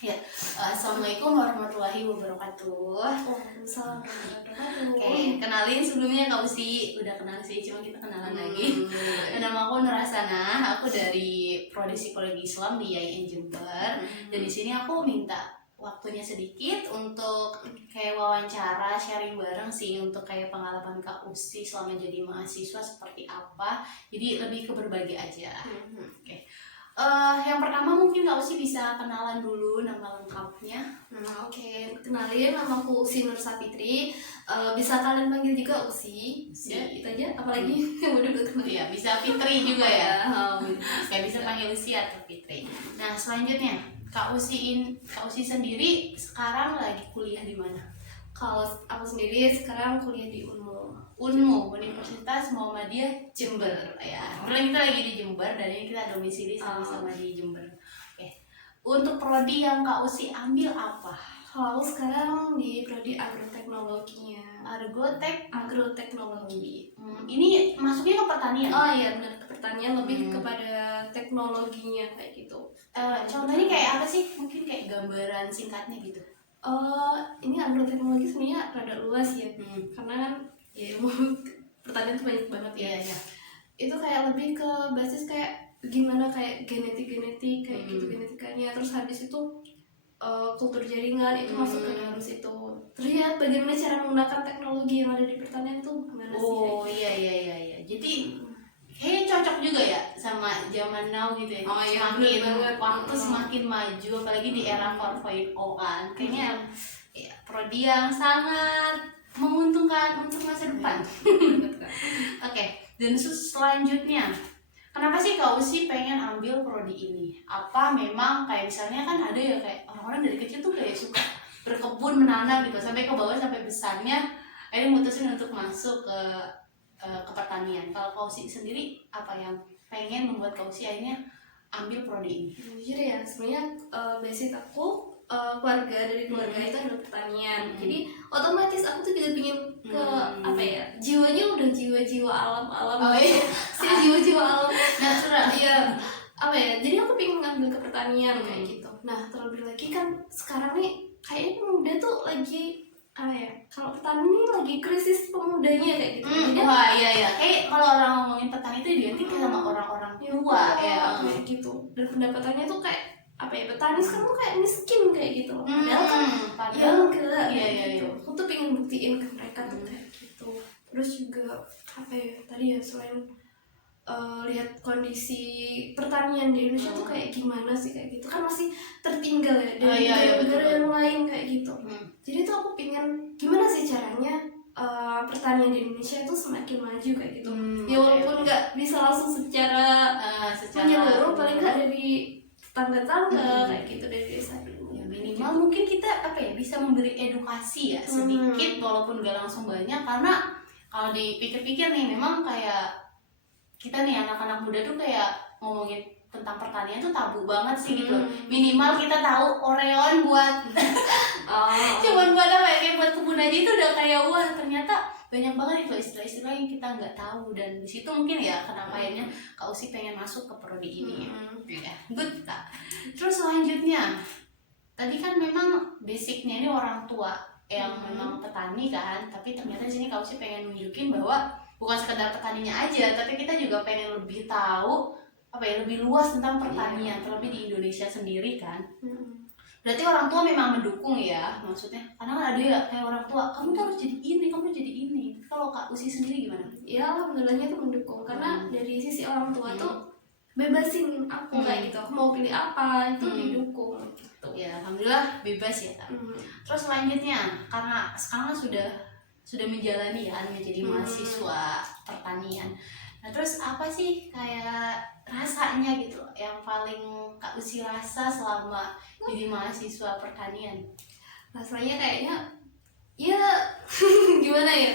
Ya, Assalamualaikum warahmatullahi wabarakatuh. Waalaikumsalam warahmatullahi wabarakatuh. Oke, kenalin sebelumnya Kak Usi, udah kenal sih, cuma kita kenalan lagi. Nama aku Nurasana, aku dari Prodi Psikologi Islam di IAIN Jember. Dan di sini aku minta waktunya sedikit untuk kayak wawancara, sharing bareng sih untuk kayak pengalaman Kak Usi selama jadi mahasiswa seperti apa. Jadi lebih ke berbagi aja. Oke. Yang pertama mungkin Kak Usi bisa kenalan dulu nama lengkapnya. Oke, kenalin, nama aku Usi Nur Sapitri. Bisa kalian panggil juga Usi. Ya, itu aja. Apalagi yang udah ketemu. Ya, bisa Fitri juga ya. Kayak bisa panggil Usi atau Fitri. Nah, selanjutnya Kak Usi sendiri sekarang lagi kuliah di mana? Kalau aku sendiri sekarang kuliah di Unmu, Universitas Muhammadiyah Jember ya. Kebetulan kita lagi di Jember dan ini kita domisili sama-sama di Jember. Oke. Untuk prodi yang Kak Usi ambil apa? Kalau aku sekarang di prodi agroteknologinya. Agroteknologi. Ini masuknya ke pertanian? Oh iya, benar, ke pertanian, lebih kepada teknologinya kayak gitu. Contohnya kayak apa sih? Mungkin kayak gambaran singkatnya gitu. Ini agroteknologi sebenarnya rada luas ya, karena kan ya ilmu pertanian tuh banyak banget ya. Iya. Itu kayak lebih ke basis kayak gimana kayak genetik kayak gitu, genetikanya. Terus habis itu kultur jaringan itu masuk ke dalam situ. Terus ya bagaimana cara menggunakan teknologi yang ada di pertanian tuh gimana sih? Oh iya. Jadi kayaknya cocok juga ya sama zaman now gitu ya. Oh iya, semakin waktu semakin maju, apalagi di era 4.0 kan. Kayaknya ya, prodi yang sangat menguntungkan untuk masa depan. Oke, dan selanjutnya, kenapa sih Kak Usi pengen ambil prodi ini? Apa memang kayak misalnya kan ada ya kayak orang-orang dari kecil tuh kayak suka berkebun, menanam gitu sampai ke bawah sampai besarnya akhirnya mutusin untuk masuk ke pertanian. Kalau Kak Usi sendiri apa yang pengen membuat Kak Usi akhirnya ambil prodi ini? Jujur ya, sebenarnya basic aku keluarga itu adalah pertanian. Jadi otomatis aku tuh juga pingin ke apa ya, jiwanya udah jiwa-jiwa alam-alam. Oh iya, jiwa-jiwa alam natural. Iya, apa ya, jadi aku pingin ngambil ke pertanian kayak gitu. Nah, terlebih lagi kan sekarang nih kayaknya pemuda tuh lagi apa ya, kalau petani nih lagi krisis pemudanya kayak gitu. Wah iya, kayak kalau orang ngomongin petani itu identik sama orang-orang tua ya kayak gitu. Dan pendapatannya tuh kayak apa ya, petani sekarang tuh kayak miskin kayak gitu loh. Padahal kan ya enggak gitu. Aku tuh pengen buktiin ke mereka tuh kayak gitu. Terus juga apa ya, tadi ya selain lihat kondisi pertanian di Indonesia tuh kayak gimana sih kayak gitu, kan masih tertinggal ya dari negara yang lain kayak gitu. Jadi tuh aku pengen gimana sih caranya pertanian di Indonesia itu semakin maju kayak gitu. Ya walaupun nggak bisa langsung secara menyeluruh, paling nggak dari tetangga-tetangga kayak gitu, dari desa dulu. Ya, minimal mungkin kita apa ya, bisa memberi edukasi ya sedikit walaupun nggak langsung banyak, karena kalau dipikir-pikir nih memang kayak kita nih anak-anak muda tuh kayak ngomongin tentang pertanian tuh tabu banget sih gitu. Minimal kita tahu Oreon buat cuman buat apa ya, kayak buat kebun aja itu udah kayak wah ternyata banyak banget itu istilah-istilah yang kita nggak tahu. Dan di situ mungkin ya kenapa akhirnya Kak Usi pengen masuk ke prodi ini. Ya, good Kak. Terus selanjutnya, tadi kan memang basicnya ini orang tua yang memang petani kan, tapi ternyata di sini Kak Usi pengen nunjukin bahwa bukan sekedar petaninya aja, tapi kita juga pengen lebih tahu apa ya, lebih luas tentang pertanian, terlebih di Indonesia sendiri kan. Berarti orang tua memang mendukung ya, maksudnya karena kan ada ya kayak orang tua, kamu tuh harus jadi ini, kamu jadi ini. Kalau Kak Usi sendiri gimana? Ya alhamdulillahnya tuh mendukung, karena dari sisi orang tua tuh bebasin aku kayak gitu, aku mau pilih apa itu didukung gitu. Ya alhamdulillah bebas ya Kak. Terus selanjutnya, karena sekarang sudah menjalani kan menjadi mahasiswa pertanian. Nah terus apa sih kayak rasanya gitu yang paling Kak Usi rasa selama jadi mahasiswa pertanian? Rasanya kayaknya ya gimana ya,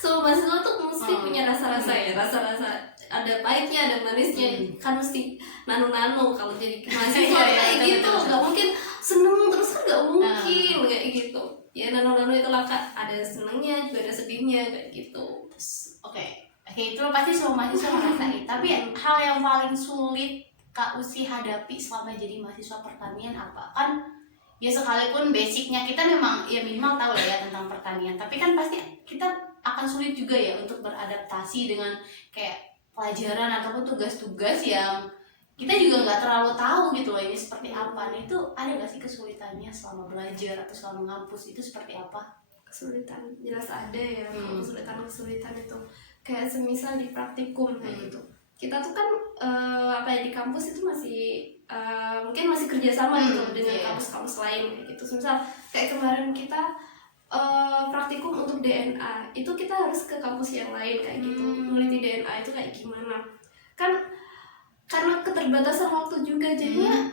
semua mahasiswa tuh mesti punya rasa-rasa ya, rasa-rasa ada pahitnya ada manisnya. Kan mesti nano-nano kalau jadi mahasiswa kayak gitu, nggak mungkin seneng terus kan, nggak mungkin kayak gitu ya. Nano-nano itu lah Kak, ada senengnya juga ada sedihnya kayak gitu. Oke, itu pasti semua mahasiswa ngerasain. Tapi hal yang paling sulit Kak Usi hadapi selama jadi mahasiswa pertanian apa? Kan ya sekalipun basicnya kita memang ya minimal tahu lah ya tentang pertanian, tapi kan pasti kita akan sulit juga ya untuk beradaptasi dengan kayak pelajaran ataupun tugas-tugas yang kita juga nggak terlalu tahu gitu loh ini seperti apa. Nah itu ada nggak sih kesulitannya selama belajar atau selama ngampus itu seperti apa? Kesulitan jelas ada ya. Kesulitan itu kayak semisal di praktikum kayak gitu, kita tuh kan apa ya, di kampus itu masih mungkin masih kerjasama gitu dengan kampus-kampus lain kayak gitu. Misal kayak kemarin kita praktikum untuk DNA, itu kita harus ke kampus yang lain kayak gitu, meneliti DNA itu kayak gimana. Kan karena keterbatasan waktu juga jadinya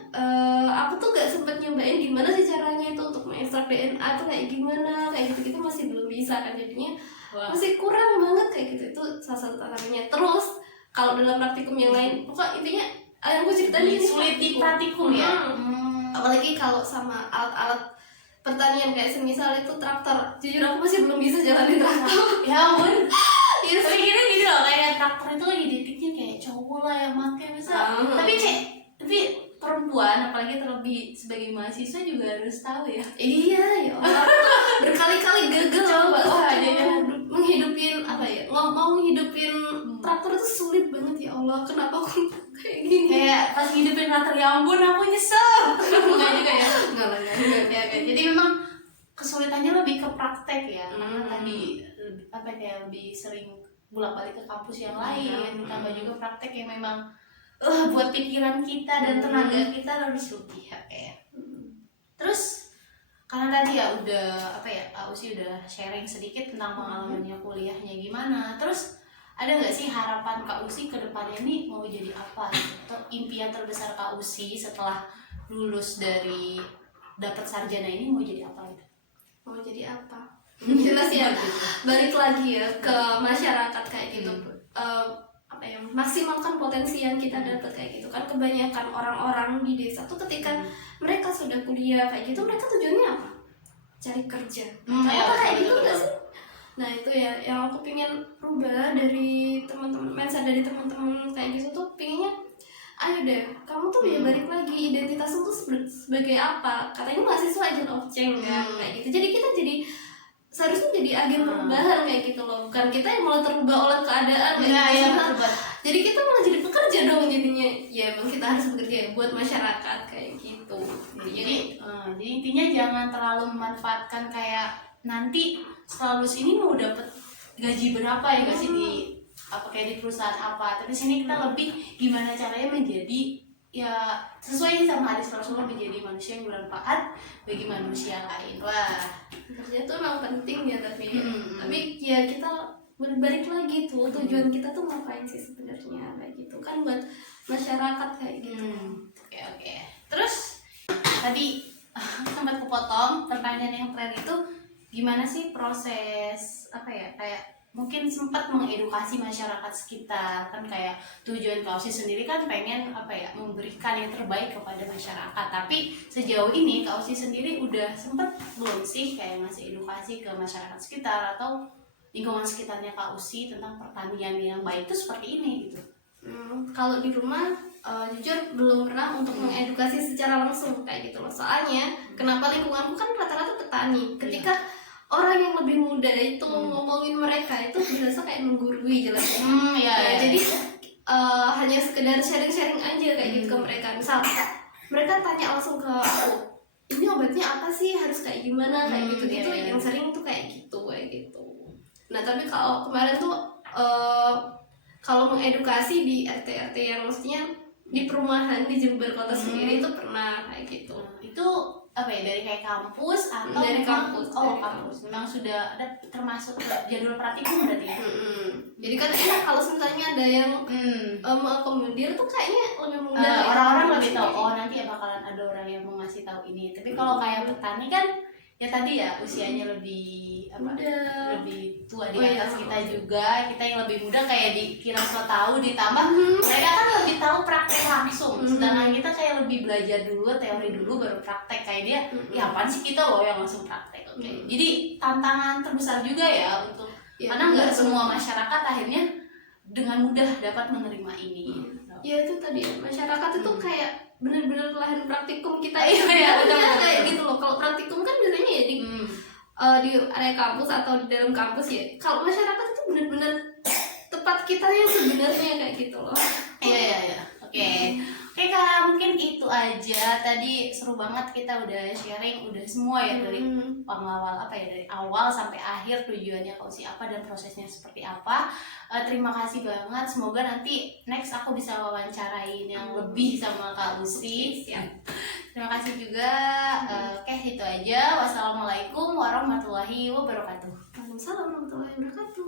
aku tuh gak sempet nyobain gimana sih caranya itu untuk mengekstrak DNA tuh kayak gimana, kayak gitu-gitu masih belum bisa kan, jadinya masih kurang banget kayak gitu. Itu salah satu tantangannya. Terus kalau dalam praktikum yang lain, pokoknya intinya yang aku ceritain ini sulit di praktikum ya. Apalagi kalau sama alat-alat pertanian kayak semisal itu traktor, jujur aku masih belum bisa jalanin traktor. Ya ampun. Tapi kira gini loh, kayak traktor itu lagi titiknya kayak cowok lah yang pakai bisa. Tapi perempuan apalagi terlebih sebagai mahasiswa juga harus tahu ya. Iya ya Allah, berkali-kali gagal coba menghidupin apa ya, mau menghidupin traktor itu sulit banget ya Allah, kenapa aku kayak gini. Kayak pas ngidupin traktor ya ampun aku nyesel. Enggak juga ya. Enggak. Ya, jadi memang kesulitannya lebih ke praktek ya. Karena tadi apa kayak lebih sering bolak-balik ke kampus yang lain, tambah juga praktek yang memang buat pikiran kita dan tenaga kita harus lebih kayak. Terus karena tadi ya udah apa ya, Usi udah sharing sedikit tentang pengalamannya kuliahnya gimana. Terus ada nggak sih harapan Kak Usi ke depannya nih mau jadi apa gitu? Atau impian terbesar Kak Usi setelah lulus dari dapat sarjana ini mau jadi apa gitu? Mau jadi apa? Jelas ya, balik lagi ya ke masyarakat kayak gitu. Apa ya, maksimalkan potensi yang kita dapat kayak gitu kan. Kebanyakan orang-orang di desa tuh ketika mereka sudah kuliah kayak gitu, mereka tujuannya apa? Cari kerja. Apa kayak gitu nggak sih? Nah itu ya yang aku pengen rubah dari teman-teman, mindset dari teman-teman kayak gitu tuh, pengennya ayo deh kamu tuh ya balik lagi identitasmu tuh sebagai apa. Katanya mahasiswa agent of change kan kayak gitu. Jadi kita seharusnya jadi agen perubahan kayak gitu loh, bukan kita yang malah terubah oleh keadaan kayak gitu. Jadi kita malah jadi pekerja dong jadinya. Ya emang kita harus bekerja buat masyarakat kayak gitu. Jadi intinya jangan terlalu memanfaatkan kayak nanti setelah lulus ini mau dapat gaji berapa ya nggak sih di apa kayak di perusahaan apa. Tapi sini kita lebih gimana caranya menjadi ya sesuai sama hadis Rasulullah, menjadi manusia yang bermanfaat bagi manusia lain. Wah, kerja tuh memang penting ya, tapi ya kita balik lagi tuh tujuan kita tuh ngapain sih sebenarnya kayak gitu kan, buat masyarakat kayak gitu. Oke. Terus tadi sempat kepotong pertanyaan yang terakhir itu gimana sih proses apa ya, kayak mungkin sempat mengedukasi masyarakat sekitar kan, kayak tujuan Kausi sendiri kan pengen apa ya, memberikan yang terbaik kepada masyarakat. Tapi sejauh ini Kausi sendiri udah sempat belum sih kayak ngasih edukasi ke masyarakat sekitar atau lingkungan sekitarnya Kausi tentang pertanian yang baik itu seperti ini gitu? Kalau di rumah jujur belum pernah untuk mengedukasi secara langsung kayak gitu loh. Soalnya kenapa lingkunganku kan rata-rata petani. Ketika orang yang lebih muda itu ngomongin mereka itu berasa kayak menggurui jelasnya. Jadi hanya sekedar sharing-sharing aja kayak gitu ke mereka. Misal mereka tanya langsung ke aku, ini obatnya apa sih, harus kayak gimana kayak gitu-gitu. Yang sering tuh kayak gitu. Nah tapi kalau kemarin tuh kalau mengedukasi di RT yang mestinya di perumahan di Jember Kota sendiri itu pernah kayak gitu. Itu apa ya, dari kayak kampus atau dari kampus? Kampus memang sudah ada termasuk jadwal praktikum berarti ya? Jadi kan enak kalau misalnya ada yang mengakomodir tuh kayaknya lebih mudah. Orang-orang lebih tahu, nanti ya bakalan ada orang yang mau ngasih tahu ini. Tapi kalau kayak petani kan ya tadi ya usianya lebih lebih tua di atas kita juga, kita yang lebih muda kayak dikira so tahu, ditambah mereka kan lebih tahu praktek langsung, sedangkan kita kayak lebih belajar dulu teori dulu baru praktek. Kayak dia ya apaan sih kita loh yang langsung praktek. Jadi tantangan terbesar juga ya untuk karena nggak semua masyarakat akhirnya dengan mudah dapat menerima ini. Ya itu tadi masyarakat itu kayak bener-bener lahan praktikum kita Iya, itu iya, ya betul. kayak gitu loh. Kalau praktikum kan biasanya ya di area kampus atau di dalam kampus ya. Kalau masyarakat itu bener-bener tempat kita yang sebenarnya kayak gitu loh. Iya. Oke Kak, mungkin itu aja. Tadi seru banget, kita udah sharing udah semua ya dari pengawal dari awal sampai akhir, tujuannya kausi apa dan prosesnya seperti apa. Terima kasih banget. Semoga nanti next aku bisa wawancarain yang lebih sama Kak Usi. Siap. Terima kasih juga. Oke, itu aja. Wassalamualaikum warahmatullahi wabarakatuh. Waalaikumsalam warahmatullahi wabarakatuh.